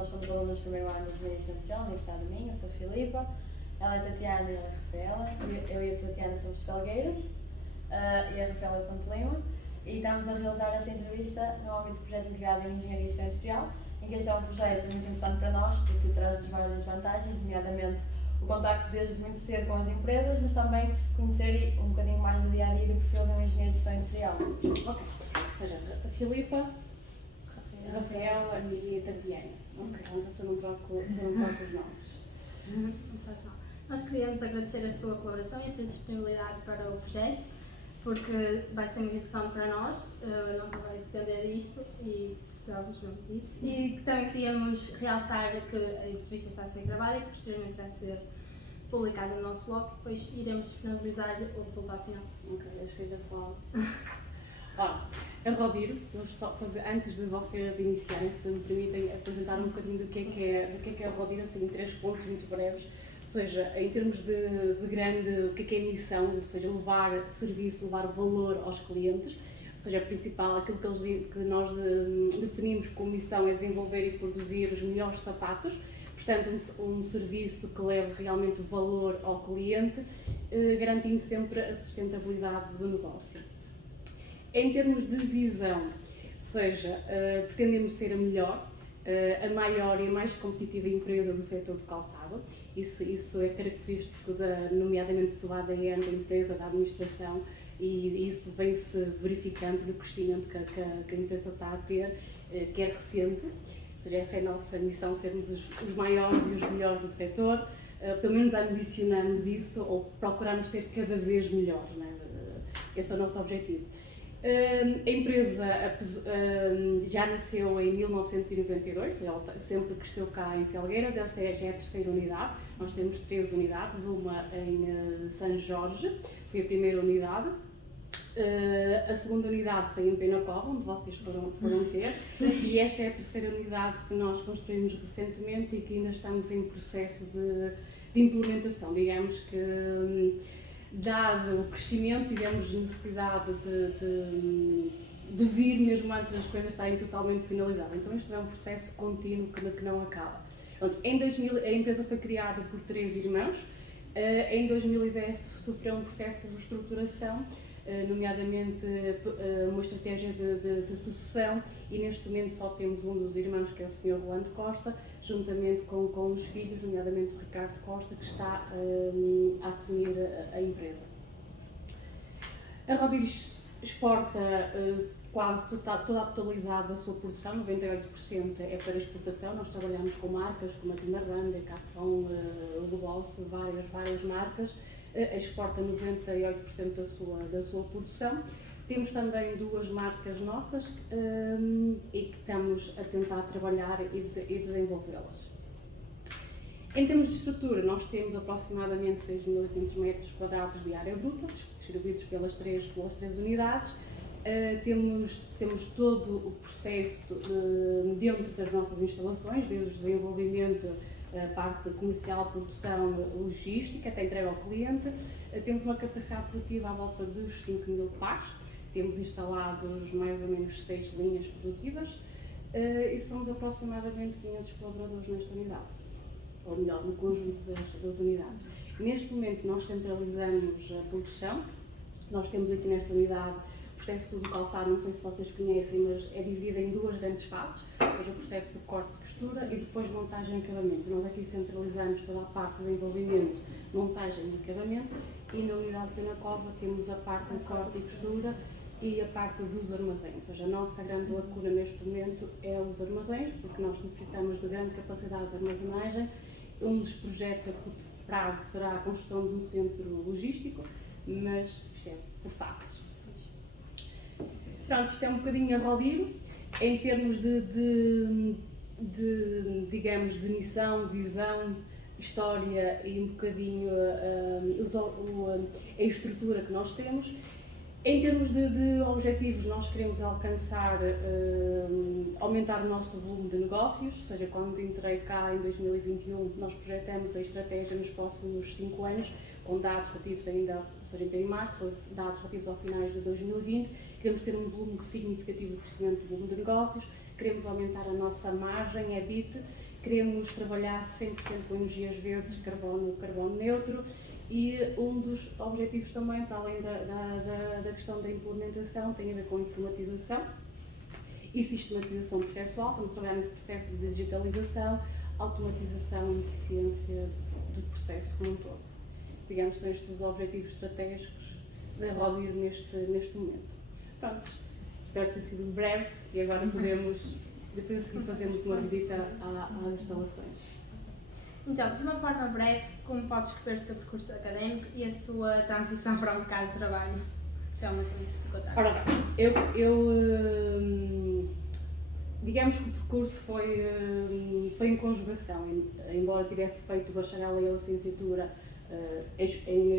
nós somos alunos do primeiro ano de Engenharia Industrial, na Universidade de Minho. Eu sou a Filipa, ela é a Tatiana e ela é a Rafaela. Eu e a Tatiana somos de Felgueiras e a Rafaela é de Ponte Lima. E estamos a realizar esta entrevista no âmbito do projeto integrado em Engenharia Industrial, em que este é um projeto muito importante para nós, porque traz-nos várias vantagens, nomeadamente o contacto desde muito cedo com as empresas, mas também conhecer um bocadinho mais do dia-a-dia do perfil de um engenheiro de gestão industrial. Ok, ou seja, a Filipa, a Rafaela e a Tatiana. Ok, então se eu não troco os nomes. Não faz mal. Nós queríamos agradecer a sua colaboração e a sua disponibilidade para o projeto, porque vai ser muito importante para nós, não vai depender disto e precisávamos mesmo disso. E também queríamos realçar que a entrevista está a ser gravada e que posteriormente vai ser publicada no nosso blog, depois iremos disponibilizar o resultado final. Ok, seja só. Ora, a Rodiro, vamos só fazer, antes de vocês iniciarem, se me permitem apresentar um bocadinho do que é a Rodiro, assim, em 3 pontos muito breves. Ou seja, em termos de grande, o que é a missão, ou seja, levar serviço, levar valor aos clientes, ou seja, a principal, aquilo que nós definimos como missão é desenvolver e produzir os melhores sapatos, portanto um serviço que leve realmente valor ao cliente, garantindo sempre a sustentabilidade do negócio. Em termos de visão, ou seja, pretendemos ser a melhor, a maior e a mais competitiva empresa do setor do calçado. Isso é característico, nomeadamente do ADN da empresa, da administração, e isso vem-se verificando no crescimento que a empresa está a ter, que é recente. Ou seja, essa é a nossa missão, sermos os maiores e os melhores do setor. Pelo menos ambicionamos isso, ou procuramos ser cada vez melhores, não é? Esse é o nosso objetivo. A empresa já nasceu em 1992, ela sempre cresceu cá em Felgueiras, esta já é a terceira unidade. Nós temos 3 unidades, uma em São Jorge, foi a primeira unidade. A segunda unidade foi em Penacova, onde vocês foram ter, e esta é a terceira unidade que nós construímos recentemente e que ainda estamos em processo de implementação. Digamos que, dado o crescimento, tivemos necessidade de vir mesmo antes das coisas estarem totalmente finalizadas. Então isto é um processo contínuo que não acaba. Então, em 2000, a empresa foi criada por 3 irmãos. Em 2010 sofreu um processo de reestruturação, nomeadamente uma estratégia de sucessão, e neste momento só temos um dos irmãos, que é o Sr. Rolando Costa, juntamente com os filhos, nomeadamente o Ricardo Costa, que está a assumir a empresa. A Rodrigues exporta quase toda a totalidade da sua produção, 98% é para exportação. Nós trabalhamos com marcas como a Timarã, Decathlon, Hugo Boss, várias marcas. Exporta 98% da sua produção. Temos também 2 marcas nossas e que estamos a tentar trabalhar e desenvolvê-las. Em termos de estrutura, nós temos aproximadamente 6.500 metros quadrados de área bruta, distribuídos pelas três unidades. Temos todo o processo dentro das nossas instalações, desde o desenvolvimento, a parte comercial, produção, logística, até entrega ao cliente. Temos uma capacidade produtiva à volta dos 5.000 pares, temos instalados mais ou menos 6 linhas produtivas e somos aproximadamente 500 colaboradores nesta unidade, ou melhor, no conjunto das unidades. Neste momento nós centralizamos a produção. Nós temos aqui nesta unidade o processo do calçado, não sei se vocês conhecem, mas é dividido em 2 grandes fases, ou seja, o processo de corte e costura e depois montagem e acabamento. Nós aqui centralizamos toda a parte de desenvolvimento, montagem e acabamento, e na unidade de Penacova temos a parte de corte e costura e a parte dos armazéns. Ou seja, a nossa grande lacuna neste momento é os armazéns, porque nós necessitamos de grande capacidade de armazenagem. Um dos projetos a curto prazo será a construção de um centro logístico, mas isto é por fases. Pronto, isto é um bocadinho a Rodiro, em termos digamos, de missão, visão, história e um bocadinho a estrutura que nós temos. Em termos de objetivos, nós queremos alcançar, aumentar o nosso volume de negócios, ou seja, quando entrei cá em 2021, nós projetamos a estratégia nos próximos 5 anos, com dados relativos ainda, ou seja, em março, dados relativos ao finais de 2020, queremos ter um volume significativo de crescimento do volume de negócios, queremos aumentar a nossa margem, EBIT, queremos trabalhar 100% com energias verdes, carbono neutro, e um dos objetivos também, para além da questão da implementação, tem a ver com a informatização e sistematização processual. Estamos a trabalhar nesse processo de digitalização, automatização e eficiência de processo como um todo. Digamos, são estes os objetivos estratégicos da Rodir neste momento. Pronto, espero ter sido breve e agora podemos, depois a seguir, fazermos uma visita às instalações. Então, de uma forma breve, como pode descrever o seu percurso académico e a sua transição para o mercado de trabalho? Então, se contar. Ora bem, digamos que o percurso foi em conjugação, embora tivesse feito o bacharel e a licenciatura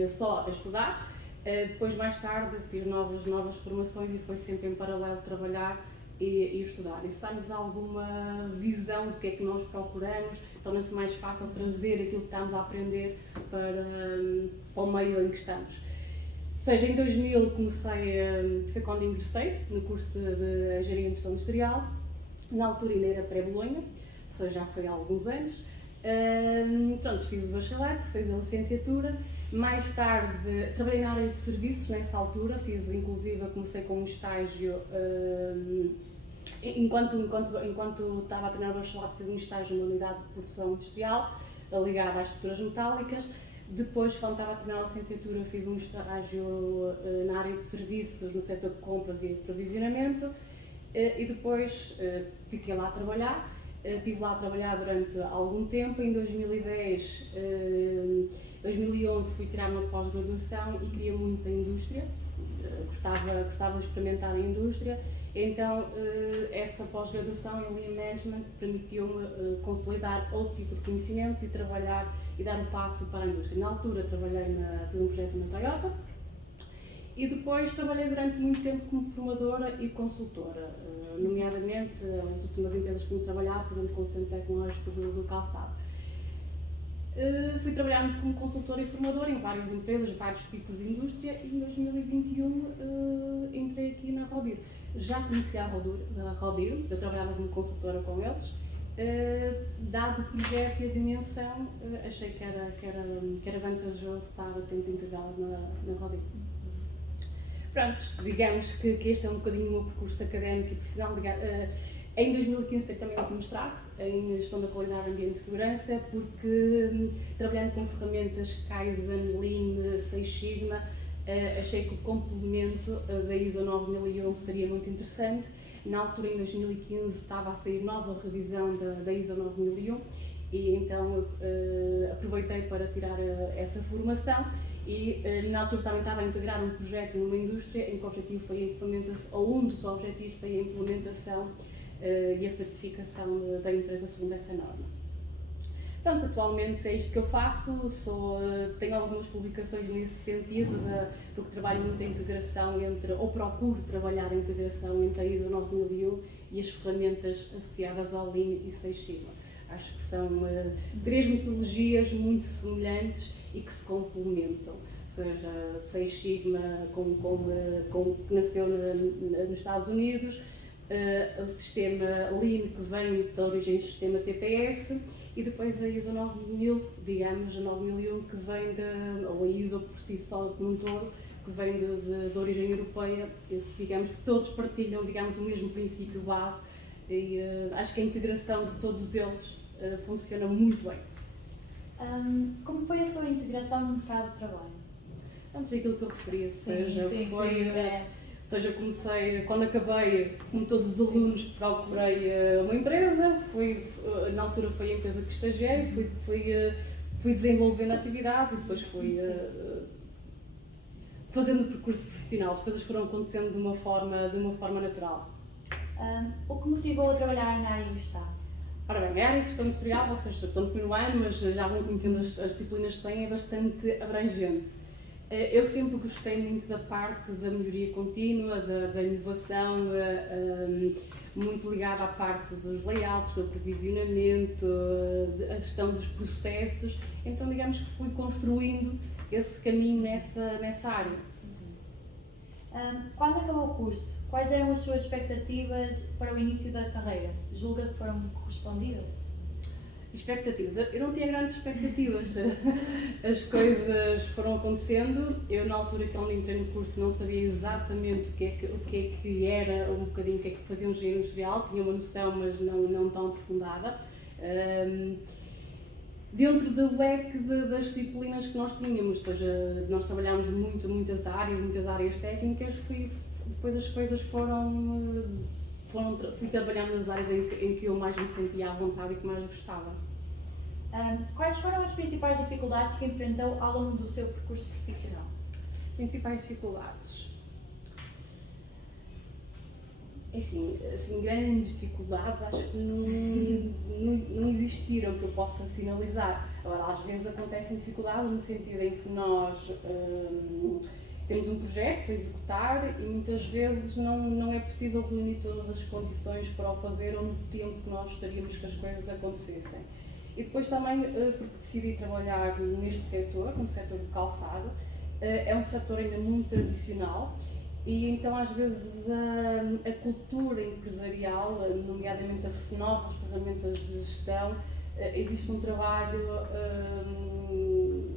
só a estudar, depois mais tarde fiz novas formações e foi sempre em paralelo trabalhar e estudar. Isso dá-nos alguma visão do que é que nós procuramos, torna-se mais fácil trazer aquilo que estamos a aprender para o meio em que estamos. Ou seja, em 2000 foi quando ingressei no curso de Engenharia Industrial, na altura ainda era pré-Bolonha, ou seja, já foi há alguns anos. Pronto, fiz o bacharelato, fiz a licenciatura, mais tarde trabalhei na área de serviços nessa altura, comecei com um estágio, enquanto estava a terminar o bacharelato, fiz um estágio numa unidade de produção industrial ligada às estruturas metálicas. Depois, quando estava a terminar a licenciatura, fiz um estágio na área de serviços, no setor de compras e aprovisionamento, e depois fiquei lá a trabalhar. Estive lá a trabalhar durante algum tempo. Em 2011 fui tirar uma pós-graduação e queria muito a indústria, gostava de experimentar a indústria, então essa pós-graduação em Lean Management permitiu-me consolidar outro tipo de conhecimentos e trabalhar e dar o passo para a indústria. Na altura fiz um projeto na Toyota e depois trabalhei durante muito tempo como formadora e consultora, nomeadamente as últimas empresas que me trabalhava, por exemplo, com o Centro Tecnológico do Calçado. Fui trabalhando como consultora e formadora em várias empresas, vários tipos de indústria, e em 2021 entrei aqui na Rodir. Já conhecia a Rodir, eu trabalhava como consultora com eles. Dado o projeto e a dimensão, achei que era vantajoso estar a tempo integrado na Rodir. Pronto, digamos que este é um bocadinho o meu percurso académico e profissional. Em 2015 tenho também um mestrado em Gestão da Qualidade, Ambiente e Segurança, porque trabalhando com ferramentas Kaizen, Lean, Six Sigma, achei que o complemento da ISO 9001 seria muito interessante. Na altura, em 2015, estava a sair nova revisão da ISO 9001 e então aproveitei para tirar essa formação. E na altura também estava a integrar um projeto numa indústria em que o objetivo foi a implementação, ou um dos objetivos foi a implementação e a certificação da empresa segundo essa norma. Pronto, atualmente é isto que eu faço, tenho algumas publicações nesse sentido, porque trabalho muito a integração ou procuro trabalhar a integração entre a ISO 9001 e as ferramentas associadas ao Lean e Six Sigma. Acho que são três metodologias muito semelhantes e que se complementam, ou seja, Six Sigma, que nasceu nos Estados Unidos, o sistema Lean, que vem da origem do sistema TPS, e depois a ISO 9000, digamos, a 9001, que vem ou a ISO por si só como um todo, que vem de origem europeia. Digamos que todos partilham, digamos, o mesmo princípio base, e acho que a integração de todos eles funciona muito bem. Como foi a sua integração no mercado de trabalho? Antes foi aquilo que eu referi, ou seja, comecei, quando acabei, como todos os alunos, procurei uma empresa, na altura foi a empresa que estagiei, fui desenvolvendo atividades e depois fui fazendo o percurso profissional. As coisas foram acontecendo de uma forma natural. O que motivou a trabalhar na área em que está? Ora bem, a área de gestão industrial, vocês estão no primeiro ano, mas já vão conhecendo as disciplinas que têm, é bastante abrangente. Eu sempre gostei muito da parte da melhoria contínua, da inovação, muito ligada à parte dos layouts, do aprovisionamento, a gestão dos processos. Então, digamos que fui construindo esse caminho nessa área. Quando acabou o curso, quais eram as suas expectativas para o início da carreira? Julga que foram correspondidas? Expectativas. Eu não tinha grandes expectativas. As coisas foram acontecendo. Eu, na altura que eu entrei no curso, não sabia exatamente o que é que era um bocadinho, o que é que fazia um engenheiro industrial. Tinha uma noção, mas não tão aprofundada. Dentro do leque das disciplinas que nós tínhamos, ou seja, nós trabalhámos muitas áreas técnicas, depois as coisas fui trabalhando nas áreas em que eu mais me sentia à vontade e que mais gostava. Quais foram as principais dificuldades que enfrentou ao longo do seu percurso profissional? Principais dificuldades? Assim, grandes dificuldades acho que não existiram que eu possa sinalizar. Agora, às vezes acontecem dificuldades no sentido em que nós temos um projeto para executar e muitas vezes não é possível reunir todas as condições para o fazer ou no tempo que nós gostaríamos que as coisas acontecessem. E depois também, porque decidi trabalhar neste setor, no setor do calçado, é um setor ainda muito tradicional e então às vezes a cultura empresarial, nomeadamente as novas ferramentas de gestão, existe um trabalho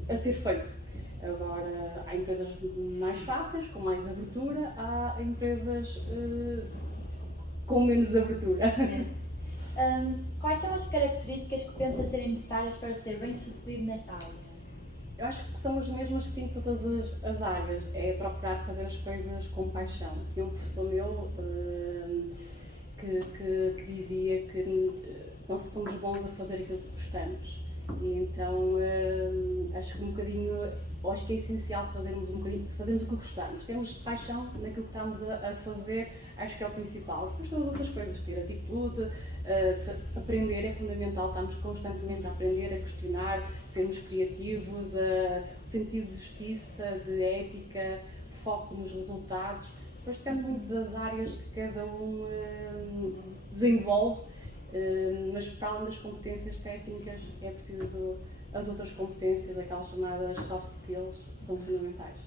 a ser feito. Agora, há empresas mais fáceis, com mais abertura, há empresas com menos abertura. Quais são as características que pensa serem necessárias para ser bem-sucedido nesta área? Eu acho que são as mesmas que em todas as áreas, é procurar fazer as coisas com paixão. Tinha um professor meu que dizia que nós somos bons a fazer aquilo que gostamos. E então acho que acho que é essencial fazermos o que gostamos. Temos paixão naquilo que estamos a fazer, acho que é o principal. Depois todas as outras coisas, ter atitude, aprender é fundamental, estamos constantemente a aprender, a questionar, sermos criativos, o sentido de justiça, de ética, foco nos resultados. Depois depende muito das áreas que cada um desenvolve, mas para além das competências técnicas é preciso as outras competências, aquelas chamadas soft skills, são fundamentais.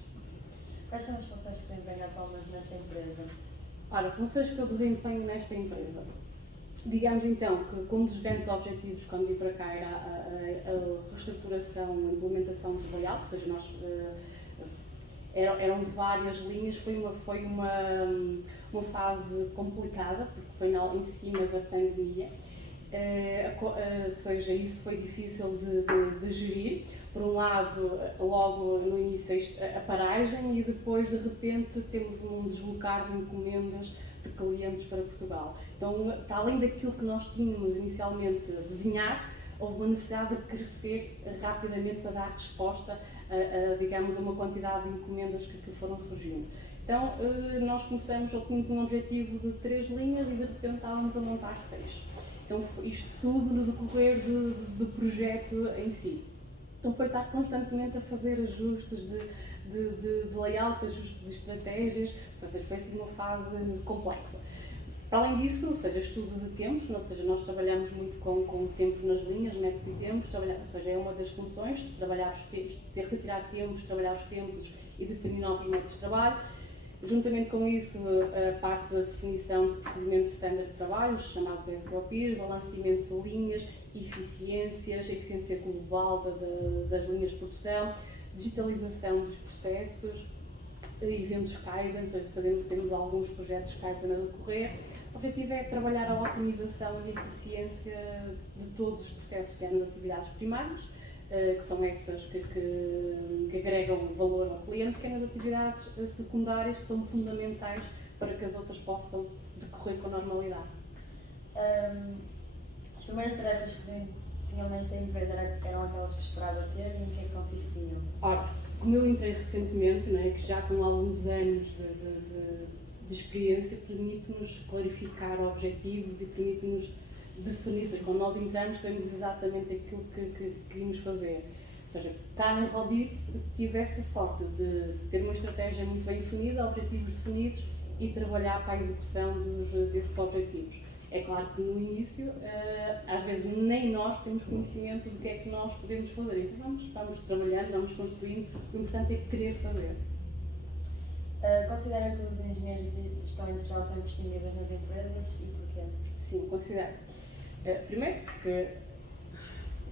Quais são as funções que desempenha atualmente nesta empresa? Ora, funções que eu desempenho nesta empresa. Digamos então que um dos grandes objetivos quando vim para cá era a reestruturação, a implementação dos layouts, ou seja, eram várias linhas, foi uma fase complicada, porque foi em cima da pandemia, ou seja, isso foi difícil de gerir. Por um lado, logo no início a paragem e depois de repente temos um deslocar de encomendas de clientes para Portugal. Então, para além daquilo que nós tínhamos inicialmente a desenhar, houve uma necessidade de crescer rapidamente para dar resposta digamos, a uma quantidade de encomendas que foram surgindo. Então, nós tínhamos um objetivo de 3 linhas e de repente estávamos a montar 6. Então, isto tudo no decorrer do projeto em si. Então, foi estar constantemente a fazer ajustes de layout, ajustes de estratégias, foi assim uma fase complexa. Para além disso, ou seja, estudo de tempos, ou seja, nós trabalhamos muito com tempos nas linhas, métodos e tempos, ou seja, é uma das funções, trabalhar os tempos, retirar tempos, trabalhar os tempos e definir novos métodos de trabalho. Juntamente com isso, a parte da definição de procedimentos standard de trabalho, os chamados SOPs, balanceamento de linhas, eficiência global das linhas de produção, digitalização dos processos, eventos Kaizen, ou seja, temos alguns projetos Kaizen a decorrer. O objetivo é trabalhar a otimização e a eficiência de todos os processos, quer nas atividades primárias, que são essas que agregam valor ao cliente, quer nas atividades secundárias, que são fundamentais para que as outras possam decorrer com normalidade. As primeiras tarefas que desempenhou nesta empresa eram aquelas que esperava ter e em que é que consistiam? Ora, como eu entrei recentemente, né, que já com alguns anos de experiência, permite-nos clarificar objetivos e permite-nos definir, ou seja, quando nós entramos sabemos exatamente aquilo que queríamos fazer. Ou seja, cá no Rodir tive essa sorte de ter uma estratégia muito bem definida, objetivos definidos e trabalhar para a execução desses objetivos. É claro que no início, às vezes nem nós temos conhecimento do que é que nós podemos fazer, então vamos trabalhando, vamos construindo, o importante é querer fazer. Considera que os engenheiros de gestão industrial são imprescindíveis nas empresas e porquê? Sim, considero. Primeiro porque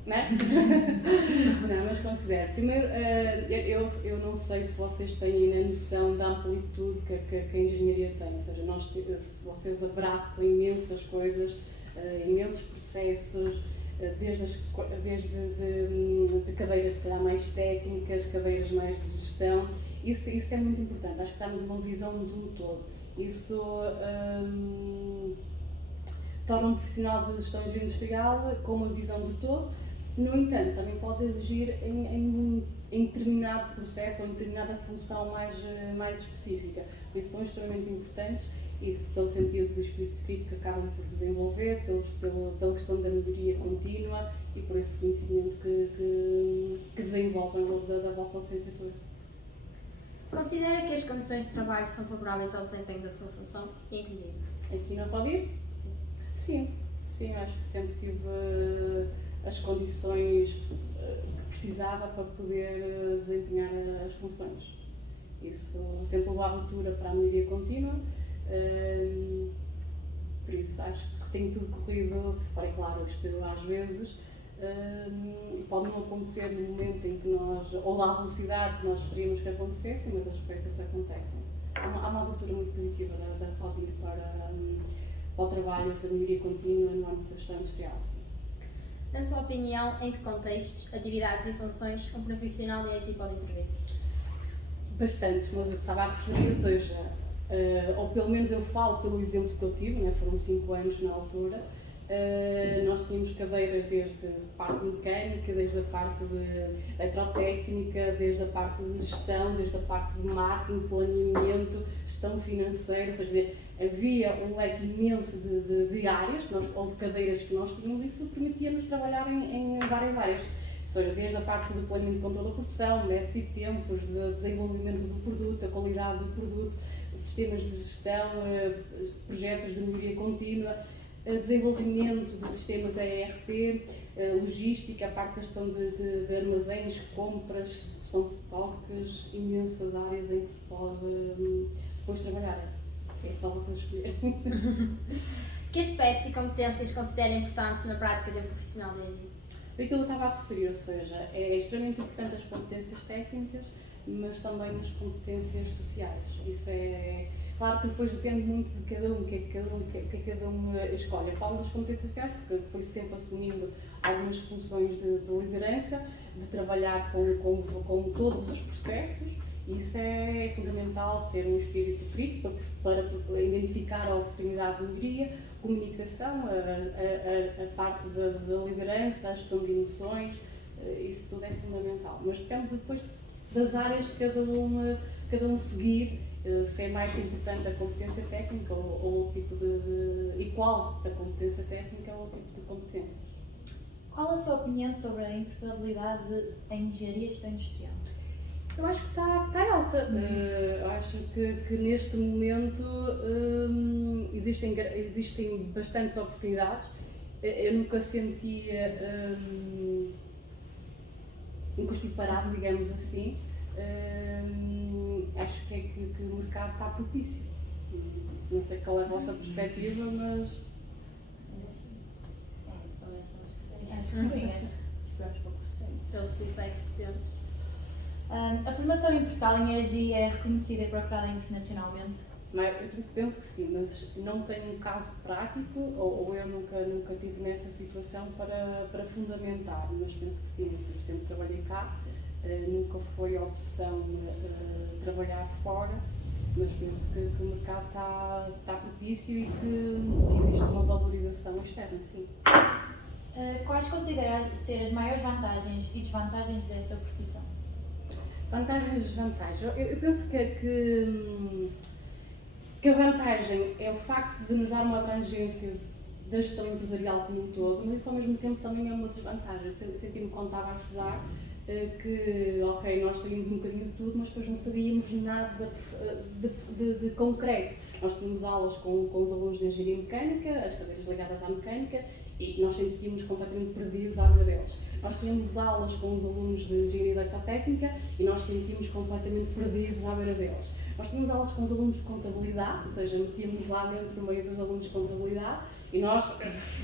não é? Não, mas considero. Primeiro, eu não sei se vocês têm a noção da amplitude que a engenharia tem, ou seja, se vocês abraçam imensas coisas, imensos processos, desde de cadeiras se calhar mais técnicas, cadeiras mais de gestão, isso é muito importante, acho que dá-nos uma visão de um todo. Isso torna um profissional de gestão industrial com uma visão do todo. No entanto, também pode exigir em determinado processo ou em determinada função mais específica. Por isso são extremamente importantes e pelo sentido do espírito crítico acabam por desenvolver, pela questão da melhoria contínua e por esse conhecimento que desenvolvem ao longo da vossa licenciatura. Considera que as condições de trabalho são favoráveis ao desempenho da sua função e em que medida? Aqui na Rodir? Sim, acho que sempre tive as condições que precisava para poder desempenhar as funções. Isso sempre houve a abertura para a melhoria contínua, por isso acho que tem tudo corrido. Ora, é claro, isto às vezes pode não acontecer no momento em que nós, ou à velocidade que nós gostaríamos que acontecesse, mas as coisas acontecem. Há uma abertura muito positiva da Rodir para o trabalho da melhoria contínua no âmbito da gestão industrial. Na sua opinião, em que contextos, atividades e funções um profissional de EGI pode intervir? Bastantes, como eu estava a referir, ou seja, ou pelo menos eu falo pelo exemplo que eu tive, né, foram 5 anos na altura, nós tínhamos cadeiras desde a parte mecânica, desde a parte de eletrotécnica, desde a parte de gestão, desde a parte de marketing, planeamento, gestão financeira, ou seja, havia um leque imenso de áreas, ou de cadeiras que nós tínhamos e isso permitia-nos trabalhar em várias áreas. Ou seja, desde a parte do planeamento de controle da produção, métodos e tempos, de desenvolvimento do produto, a qualidade do produto, sistemas de gestão, projetos de melhoria contínua, desenvolvimento de sistemas ERP, logística, a parte da gestão de armazéns, compras, gestão de estoques, imensas áreas em que se pode depois trabalhar. É só vocês escolherem. Que aspectos e competências considera importantes na prática de um profissional de EGI? Aquilo que eu estava a referir, ou seja, é extremamente importante as competências técnicas, mas também as competências sociais. Isso é claro que depois depende muito de cada um, o que é que cada um escolhe. Eu falo das competências sociais porque fui sempre assumindo algumas funções de liderança, de trabalhar com todos os processos. E isso é fundamental, ter um espírito crítico para identificar a oportunidade de melhoria, comunicação, a parte da liderança, a gestão de emoções, isso tudo é fundamental. Mas depende depois das áreas que cada um seguir, se é mais importante a competência técnica ou o tipo e qual a competência técnica ou o tipo de competências. Qual a sua opinião sobre a empregabilidade em engenharia e gestão industrial? Eu acho que está alta. Eu acho que neste momento existem bastantes oportunidades. Eu nunca sentia um custo parado, digamos assim. Acho que o mercado está propício. Não sei qual é a vossa perspectiva, mas. Acho que sim, acho que vamos para o crescente. Pelos feedbacks que temos. A formação em Portugal em EGI é reconhecida e procurada internacionalmente? Eu penso que sim, mas não tenho um caso prático ou eu nunca tive nessa situação para fundamentar, mas penso que sim, eu sempre trabalhei cá, nunca foi opção trabalhar fora, mas penso que o mercado está propício e que existe uma valorização externa, sim. Quais considera ser as maiores vantagens e desvantagens desta profissão? Vantagens e desvantagens. Eu penso que a vantagem é o facto de nos dar uma abrangência da gestão empresarial como um todo, mas isso ao mesmo tempo também é uma desvantagem. Eu senti-me quando estava a estudar que, ok, nós sabíamos um bocadinho de tudo, mas depois não sabíamos nada de concreto. Nós tínhamos aulas com os alunos de engenharia mecânica, as cadeiras ligadas à mecânica, e nós sentíamos completamente perdidos à vida deles. Nós tínhamos aulas com os alunos de engenharia eletrotécnica e nós sentíamos completamente perdidos à beira deles. Nós tínhamos aulas com os alunos de contabilidade, ou seja, metíamos lá dentro no meio dos alunos de contabilidade e nós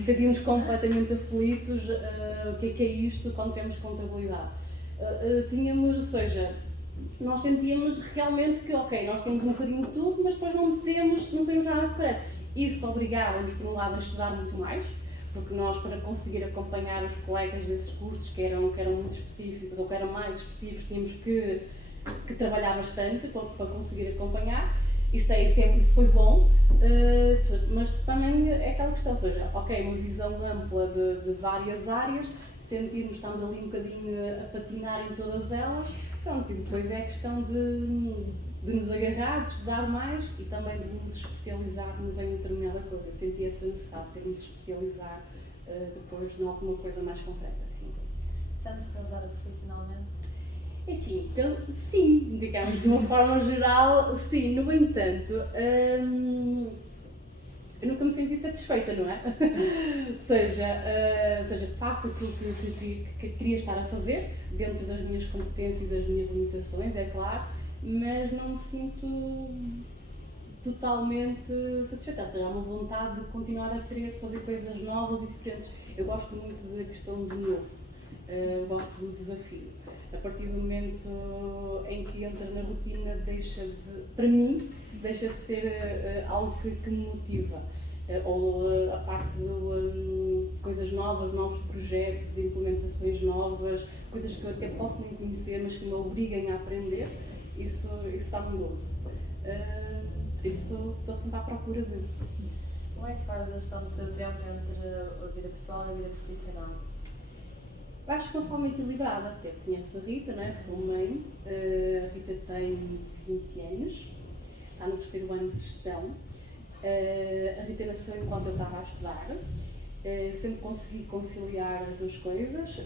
sentíamos completamente aflitos, o que é isto quando temos contabilidade. Tínhamos, ou seja, nós sentíamos realmente que, ok, nós temos um bocadinho de tudo, mas depois não sabemos nada de crédito. Isso obrigava-nos, por um lado, a estudar muito mais, porque nós, para conseguir acompanhar os colegas desses cursos que eram muito específicos ou que eram mais específicos, tínhamos que trabalhar bastante para conseguir acompanhar. Isso foi bom, mas também é aquela questão, ou seja, ok, uma visão ampla de várias áreas, sentirmos que estamos ali um bocadinho a patinar em todas elas, pronto, e depois é a questão de nos agarrar, de estudar mais e também de nos especializarmos em determinada coisa. Eu senti essa necessidade de ter de nos especializar depois em alguma coisa mais concreta, assim. Sente-se realizada profissionalmente? É sim, sim, digamos, de uma forma geral, sim. No entanto, eu nunca me senti satisfeita, não é? Ou seja, faço aquilo que queria estar a fazer, dentro das minhas competências e das minhas limitações, é claro, mas não me sinto totalmente satisfeita, ou seja, há uma vontade de continuar a querer fazer coisas novas e diferentes. Eu gosto muito da questão do novo, gosto do desafio. A partir do momento em que entra na rotina, para mim, deixa de ser algo que me motiva. Ou a parte de coisas novas, novos projetos, implementações novas, coisas que eu até posso nem conhecer, mas que me obriguem a aprender, isso dá-me gozo. Por isso, estou sempre à procura disso. Como é que faz a gestão do seu tempo entre a vida pessoal e a vida profissional? Acho que de uma forma equilibrada, até conheço a Rita, não é? Sou mãe, a Rita tem 20 anos, está no 3º ano de gestão. A Rita nasceu enquanto eu estava a estudar, sempre consegui conciliar as duas coisas.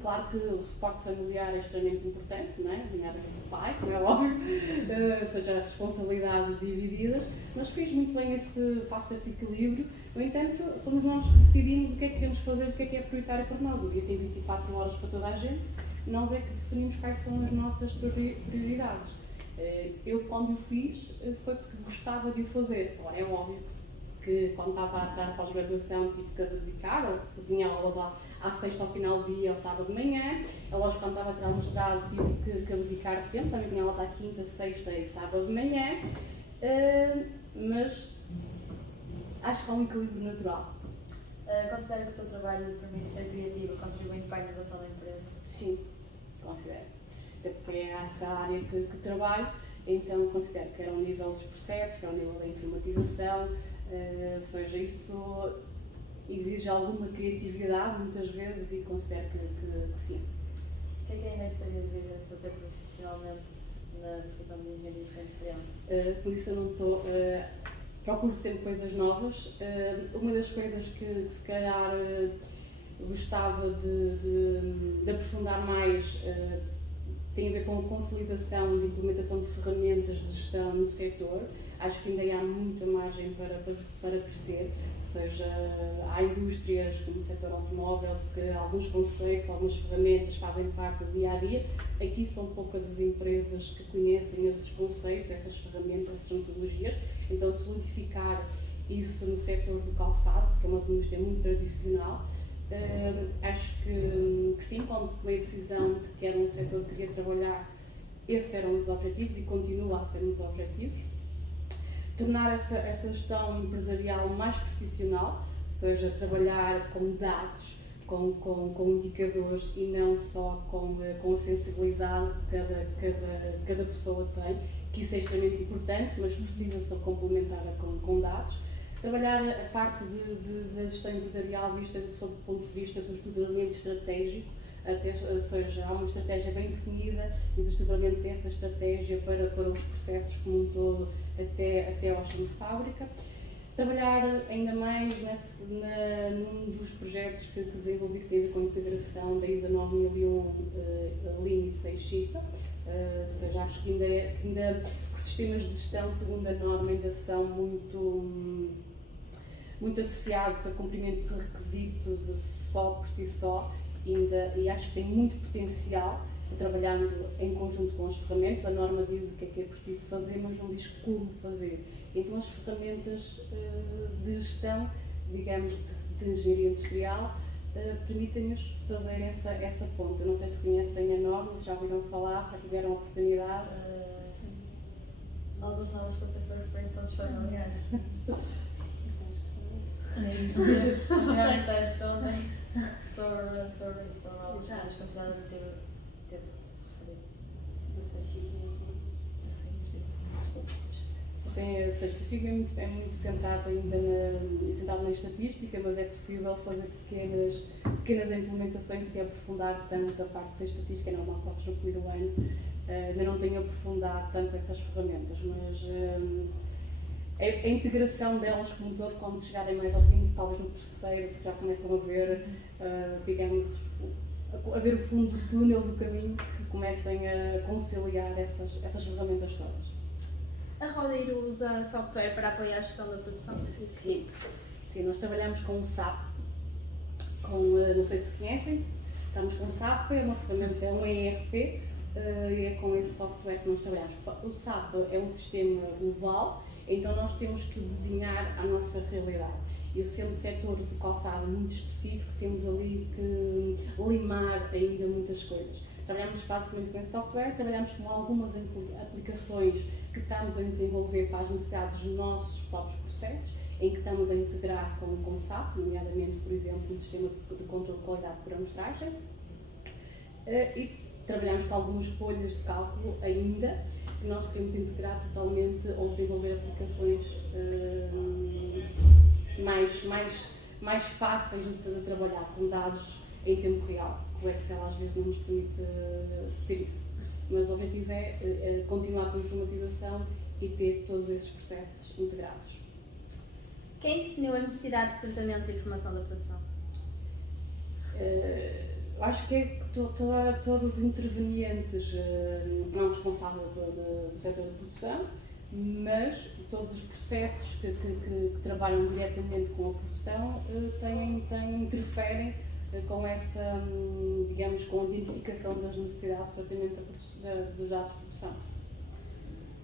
Claro que o suporte familiar é extremamente importante, não é? Nomeadamente o pai, como é óbvio, ou seja, responsabilidades divididas, mas faço esse equilíbrio. No entanto, somos nós que decidimos o que é que queremos fazer, o que é prioritário para nós. O dia tem 24 horas para toda a gente, nós é que definimos quais são as nossas prioridades. Eu, quando o fiz, foi porque gostava de o fazer. Agora, é óbvio que quando estava a entrar na pós-graduação tive que dedicar, eu tinha aulas à sexta ao final do dia, ao sábado de manhã. Lógico, quando estava a tirar o mestrado tive que dedicar tempo, também tinha aulas à quinta, sexta e sábado de manhã, mas acho que há um equilíbrio natural. Considera que o seu trabalho lhe permite ser criativo, contribuindo para a inovação da empresa? Sim, considero. Até porque é essa área que trabalho, então considero que era ao nível dos processos, que é ao nível da informatização, ou seja, isso exige alguma criatividade muitas vezes e considero que sim. O que é que ainda gostaria de vir a fazer profissionalmente na profissão de engenharia industrial? Por isso eu não estou... procuro sempre coisas novas. Uma das coisas que se calhar gostava de aprofundar mais tem a ver com a consolidação de implementação de ferramentas de gestão no setor. Acho que ainda há muita margem para crescer, ou seja, há indústrias como o setor automóvel que alguns conceitos, algumas ferramentas fazem parte do dia a dia. Aqui são poucas as empresas que conhecem esses conceitos, essas ferramentas, essas metodologias. Então, solidificar isso no setor do calçado, que é uma indústria muito tradicional, acho que sim, quando tomei a decisão de que era um setor que queria trabalhar, esses eram os objetivos e continua a ser os objetivos. Tornar essa gestão empresarial mais profissional, ou seja, trabalhar com dados, com indicadores e não só com a sensibilidade que cada pessoa tem, que isso é extremamente importante, mas precisa ser complementada com dados. Trabalhar a parte da gestão empresarial vista sob o ponto de vista do desdobramento estratégico, ou seja, há uma estratégia bem definida e o desdobramento dessa estratégia para os processos como um todo até ao chão de fábrica. Trabalhar ainda mais num dos projetos que desenvolvi que tem a ver com a integração da ISO 9001 Lean e Six Sigma, ou seja, acho que ainda os sistemas de gestão segundo a norma ainda são muito associados a cumprimento de requisitos só por si só, e acho que tem muito potencial trabalhando em conjunto com as ferramentas. A norma diz o que é preciso fazer, mas não diz como fazer. Então as ferramentas de gestão, digamos, de engenharia industrial, permitem-nos fazer essa ponte. Eu não sei se conhecem a norma, se já ouviram falar, se já tiveram a oportunidade. Alguns nomes que você foi referência aos familiares. Sim. Sim, os melhores testes ontem sobre algumas coisas consideradas a ter referido. Não sei se A estatística é muito centrada ainda centrada na estatística, mas é possível fazer pequenas implementações sem aprofundar tanto a parte da estatística. É normal que possas concluir o ano, ainda não tenho aprofundado tanto essas ferramentas, mas a integração delas como um todo, quando chegarem mais ao fim, talvez no terceiro, porque já começam a ver, digamos, a ver o fundo do túnel do caminho, que comecem a conciliar essas ferramentas todas. A Rodeiro usa software para apoiar a gestão da produção? Sim, nós trabalhamos com o SAP, não sei se conhecem, estamos com o SAP, é uma ferramenta, é um ERP, e é com esse software que nós trabalhamos. O SAP é um sistema global, então nós temos que desenhar a nossa realidade. E sendo o setor de calçado muito específico, temos ali que limar ainda muitas coisas. Trabalhamos basicamente com esse software, trabalhamos com algumas aplicações que estamos a desenvolver para as necessidades dos nossos próprios processos, em que estamos a integrar com o SAP, nomeadamente, por exemplo, um sistema de controle de qualidade por amostragem. E trabalhamos com algumas folhas de cálculo ainda, que nós queremos integrar totalmente ou desenvolver aplicações mais fáceis de trabalhar, com dados em tempo real. O Excel às vezes não nos permite ter isso, mas o objetivo é continuar com a informatização e ter todos esses processos integrados. Quem definiu as necessidades de tratamento e informação da produção? Acho que é todos os intervenientes, não responsável do setor da produção, mas todos os processos que trabalham diretamente com a produção interferem com essa, digamos, com a identificação das necessidades de tratamento dos dados de produção.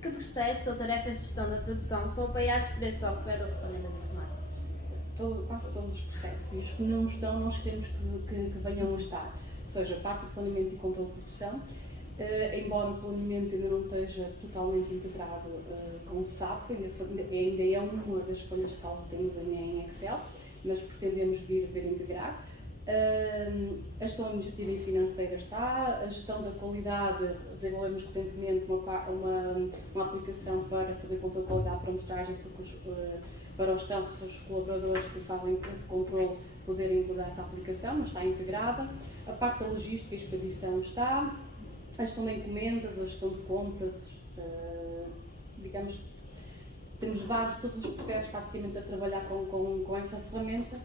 Que processos ou tarefas de gestão da produção são apoiados por esse software ou ferramentas informáticas? Quase todos os processos, e os que não estão, nós queremos que venham a estar, seja a parte do planeamento e controle de produção, embora o planeamento ainda não esteja totalmente integrado com o SAP, ainda é uma das folhas de cálculo que temos em Excel, mas pretendemos vir integrar. A gestão administrativa e financeira está, a gestão da qualidade, desenvolvemos recentemente uma aplicação para fazer controle de qualidade para amostragem, para os nossos colaboradores que fazem esse controle poderem utilizar essa aplicação, mas está integrada. A parte da logística e expedição está, a gestão de encomendas, a gestão de compras, digamos, temos todos os processos praticamente a trabalhar com essa ferramenta.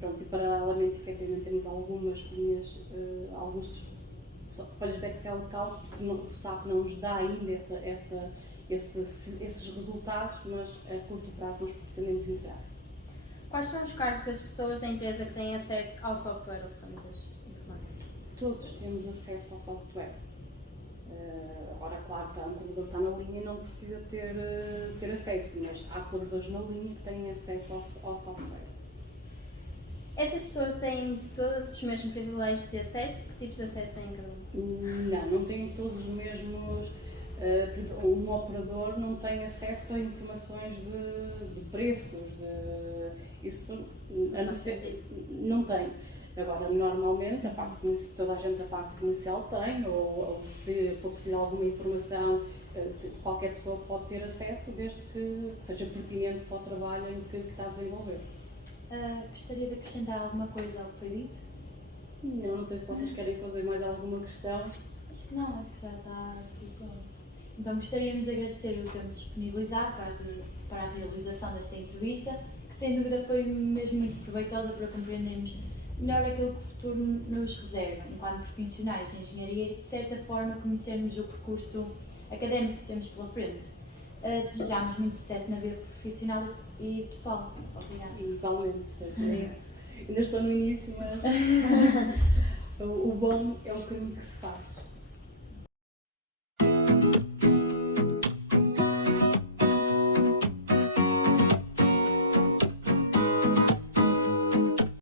Pronto, e paralelamente, efetivamente, temos algumas folhas, folhas de Excel de cálculo, que o SAP não nos dá ainda esses resultados, mas a curto prazo nós pretendemos integrar. Quais são os cargos das pessoas da empresa que têm acesso ao software ou ferramentas informáticas? Todos temos acesso ao software. Agora, claro, se calhar um colaborador está na linha e não precisa ter acesso, mas há colaboradores na linha que têm acesso ao software. Essas pessoas têm todos os mesmos privilégios de acesso? Que tipos de acesso têm cada um? Não têm todos os mesmos. Um operador não tem acesso a informações de preços, isso a não ser, não tem. Agora, normalmente, toda a gente da parte comercial tem, ou se for preciso alguma informação, qualquer pessoa pode ter acesso, desde que seja pertinente para o trabalho em que está a desenvolver. Gostaria de acrescentar alguma coisa ao que foi dito? Não sei se vocês querem fazer mais alguma questão. Acho que não, acho que já está tudo. Então gostaríamos de agradecer o tempo disponibilizado para a realização desta entrevista, que sem dúvida foi mesmo muito proveitosa para compreendermos melhor aquilo que o futuro nos reserva, enquanto profissionais de engenharia e de certa forma conhecermos o percurso académico que temos pela frente. Desejamos muito sucesso na vida profissional e pessoal. Obrigada. Igualmente, ainda estou no início, mas O bom é o caminho que se faz.